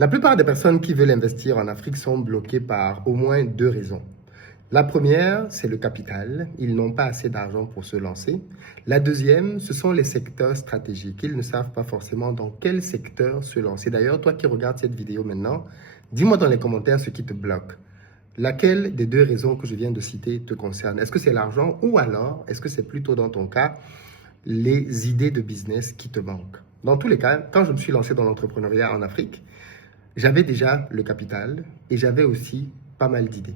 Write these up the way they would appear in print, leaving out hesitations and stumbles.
La plupart des personnes qui veulent investir en Afrique sont bloquées par au moins deux raisons. La première, c'est le capital. Ils n'ont pas assez d'argent pour se lancer. La deuxième, ce sont les secteurs stratégiques. Ils ne savent pas forcément dans quel secteur se lancer. D'ailleurs, toi qui regardes cette vidéo maintenant, dis-moi dans les commentaires ce qui te bloque. Laquelle des deux raisons que je viens de citer te concerne? Est-ce que c'est l'argent ou alors est-ce que c'est plutôt dans ton cas les idées de business qui te manquent? Dans tous les cas, quand je me suis lancé dans l'entrepreneuriat en Afrique, j'avais déjà le capital et j'avais aussi pas mal d'idées.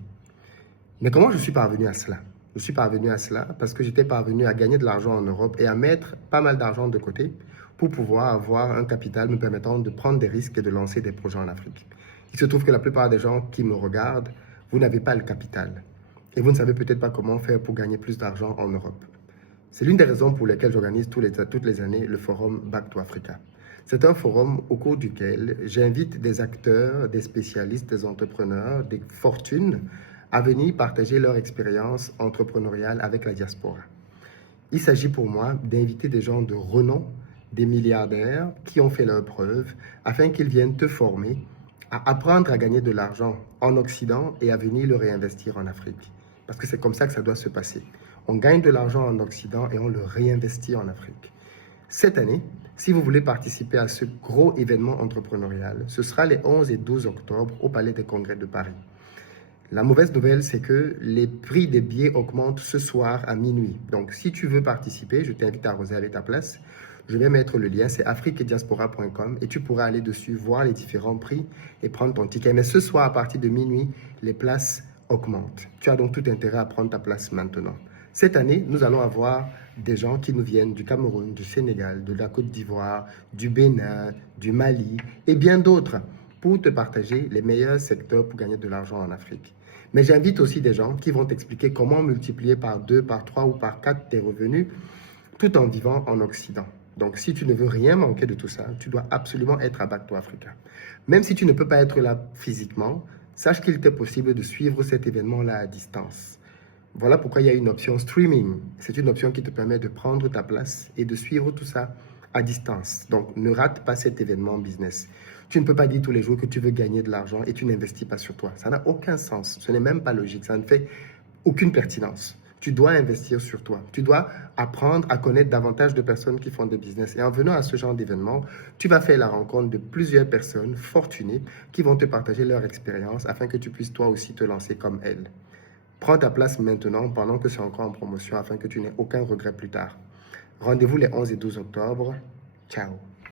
Mais comment je suis parvenu à cela? Je suis parvenu à cela parce que j'étais parvenu à gagner de l'argent en Europe et à mettre pas mal d'argent de côté pour pouvoir avoir un capital me permettant de prendre des risques et de lancer des projets en Afrique. Il se trouve que la plupart des gens qui me regardent, vous n'avez pas le capital et vous ne savez peut-être pas comment faire pour gagner plus d'argent en Europe. C'est l'une des raisons pour lesquelles j'organise toutes les années le forum Back to Africa. C'est un forum au cours duquel j'invite des acteurs, des spécialistes, des entrepreneurs, des fortunes à venir partager leur expérience entrepreneuriale avec la diaspora. Il s'agit pour moi d'inviter des gens de renom, des milliardaires qui ont fait leurs preuves, afin qu'ils viennent te former à apprendre à gagner de l'argent en Occident et à venir le réinvestir en Afrique. Parce que c'est comme ça que ça doit se passer. On gagne de l'argent en Occident et on le réinvestit en Afrique. Cette année, si vous voulez participer à ce gros événement entrepreneurial, ce sera les 11 et 12 octobre au Palais des Congrès de Paris. La mauvaise nouvelle, c'est que les prix des billets augmentent ce soir à minuit. Donc, si tu veux participer, je t'invite à réserver ta place. Je vais mettre le lien, c'est afriquediaspora.com et tu pourras aller dessus, voir les différents prix et prendre ton ticket. Mais ce soir, à partir de minuit, les places augmentent. Tu as donc tout intérêt à prendre ta place maintenant. Cette année, nous allons avoir des gens qui nous viennent du Cameroun, du Sénégal, de la Côte d'Ivoire, du Bénin, du Mali et bien d'autres pour te partager les meilleurs secteurs pour gagner de l'argent en Afrique. Mais j'invite aussi des gens qui vont t'expliquer comment multiplier par 2, par 3 ou par 4 tes revenus tout en vivant en Occident. Donc, si tu ne veux rien manquer de tout ça, tu dois absolument être à Back to Africa. Même si tu ne peux pas être là physiquement, sache qu'il t'est possible de suivre cet événement-là à distance. Voilà pourquoi il y a une option streaming. C'est une option qui te permet de prendre ta place et de suivre tout ça à distance. Donc, ne rate pas cet événement business. Tu ne peux pas dire tous les jours que tu veux gagner de l'argent et tu n'investis pas sur toi. Ça n'a aucun sens. Ce n'est même pas logique. Ça ne fait aucune pertinence. Tu dois investir sur toi. Tu dois apprendre à connaître davantage de personnes qui font des business. Et en venant à ce genre d'événement, tu vas faire la rencontre de plusieurs personnes fortunées qui vont te partager leur expérience afin que tu puisses toi aussi te lancer comme elles. Prends ta place maintenant pendant que c'est encore en promotion afin que tu n'aies aucun regret plus tard. Rendez-vous les 11 et 12 octobre. Ciao.